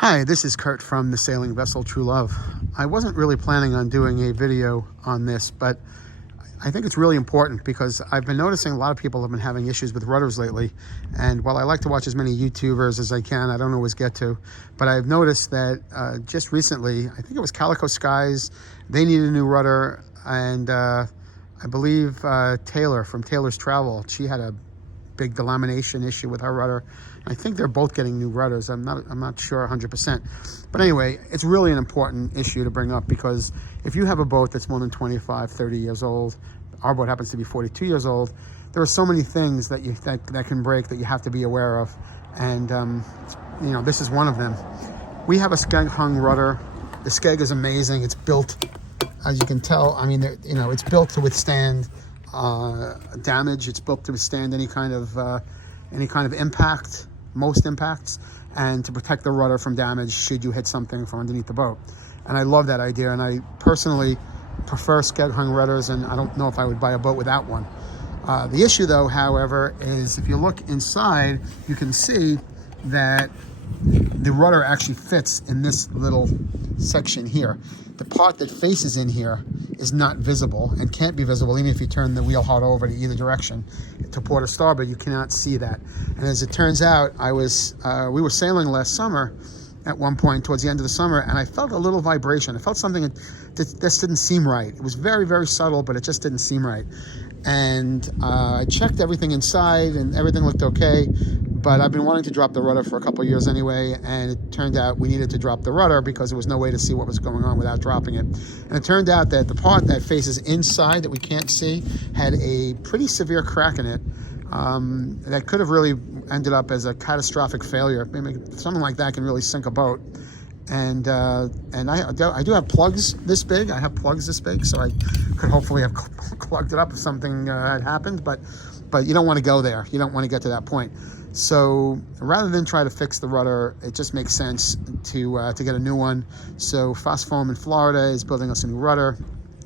Hi, this is Kurt from the sailing vessel True Love. I wasn't really planning on doing a video on this, but I think it's really important because I've been noticing a lot of people have been having issues with rudders lately. And while I like to watch as many YouTubers as I can, I don't always get to. But I've noticed that just recently, I think it was Calico Skies, they needed a new rudder. And I believe Taylor from Taylor's Travel, she had a big delamination issue with her rudder. I think they're both getting new rudders. I'm not sure 100%. But anyway, it's really an important issue to bring up because if you have a boat that's more than 25, 30 years old, our boat happens to be 42 years old, there are so many things that that can break that you have to be aware of. And you know, this is one of them. We have a skeg hung rudder. The skeg is amazing. It's built, as you can tell, I mean, you know, it's built to withstand damage. It's built to withstand any kind of impact, most impacts, and to protect the rudder from damage should you hit something from underneath the boat. And I love that idea, and I personally prefer skeg hung rudders, and I don't know if I would buy a boat without one. The issue though, however, is if you look inside, you can see that the rudder actually fits in this little section here. The part that faces in here is not visible and can't be visible even if you turn the wheel hard over to either direction. To port or starboard, you cannot see that. And as it turns out, we were sailing last summer at one point towards the end of the summer, and I felt a little vibration. I felt something that just didn't seem right. It was very, very subtle, but it just didn't seem right. And I checked everything inside and everything looked okay, but I've been wanting to drop the rudder for a couple of years anyway, and it turned out we needed to drop the rudder because there was no way to see what was going on without dropping it. And it turned out that the part that faces inside that we can't see had a pretty severe crack in it that could have really ended up as a catastrophic failure. Maybe something like that can really sink a boat. And I do have plugs this big. I have plugs this big, so I could hopefully have plugged it up if something had happened. But you don't want to go there. You don't want to get to that point. So rather than try to fix the rudder, it just makes sense to get a new one. So Fast Foam in Florida is building us a new rudder.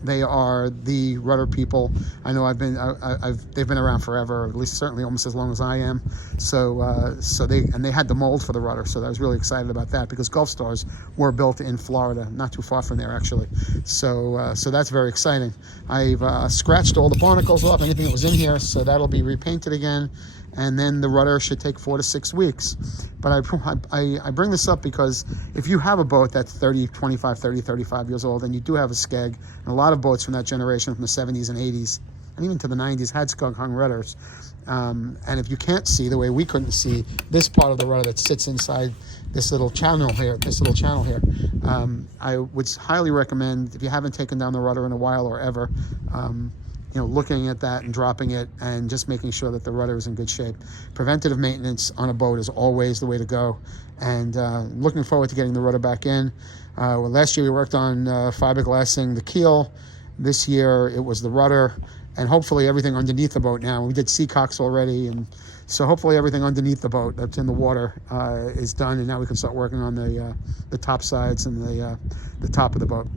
They are the rudder people. I know they've been around forever, at least certainly almost as long as I am. So they had the mold for the rudder, so I was really excited about that because Gulf Stars were built in Florida, not too far from there actually. So that's very exciting. I've scratched all the barnacles off, anything that was in here, so that'll be repainted again. And then the rudder should take 4 to 6 weeks. But I bring this up because if you have a boat that's 25, 30, 35 years old, and you do have a skeg, and a lot of boats from that generation from the 70s and 80s, and even to the 90s had skeg hung rudders. And if you can't see the way we couldn't see this part of the rudder that sits inside this little channel here, I would highly recommend, if you haven't taken down the rudder in a while or ever, you know, looking at that and dropping it and just making sure that the rudder is in good shape. Preventative maintenance on a boat is always the way to go. And looking forward to getting the rudder back in. Well, last year we worked on fiberglassing the keel. This year it was the rudder, and hopefully everything underneath the boat now. We did seacocks already, and so hopefully everything underneath the boat that's in the water is done, and now we can start working on the top sides and the top of the boat.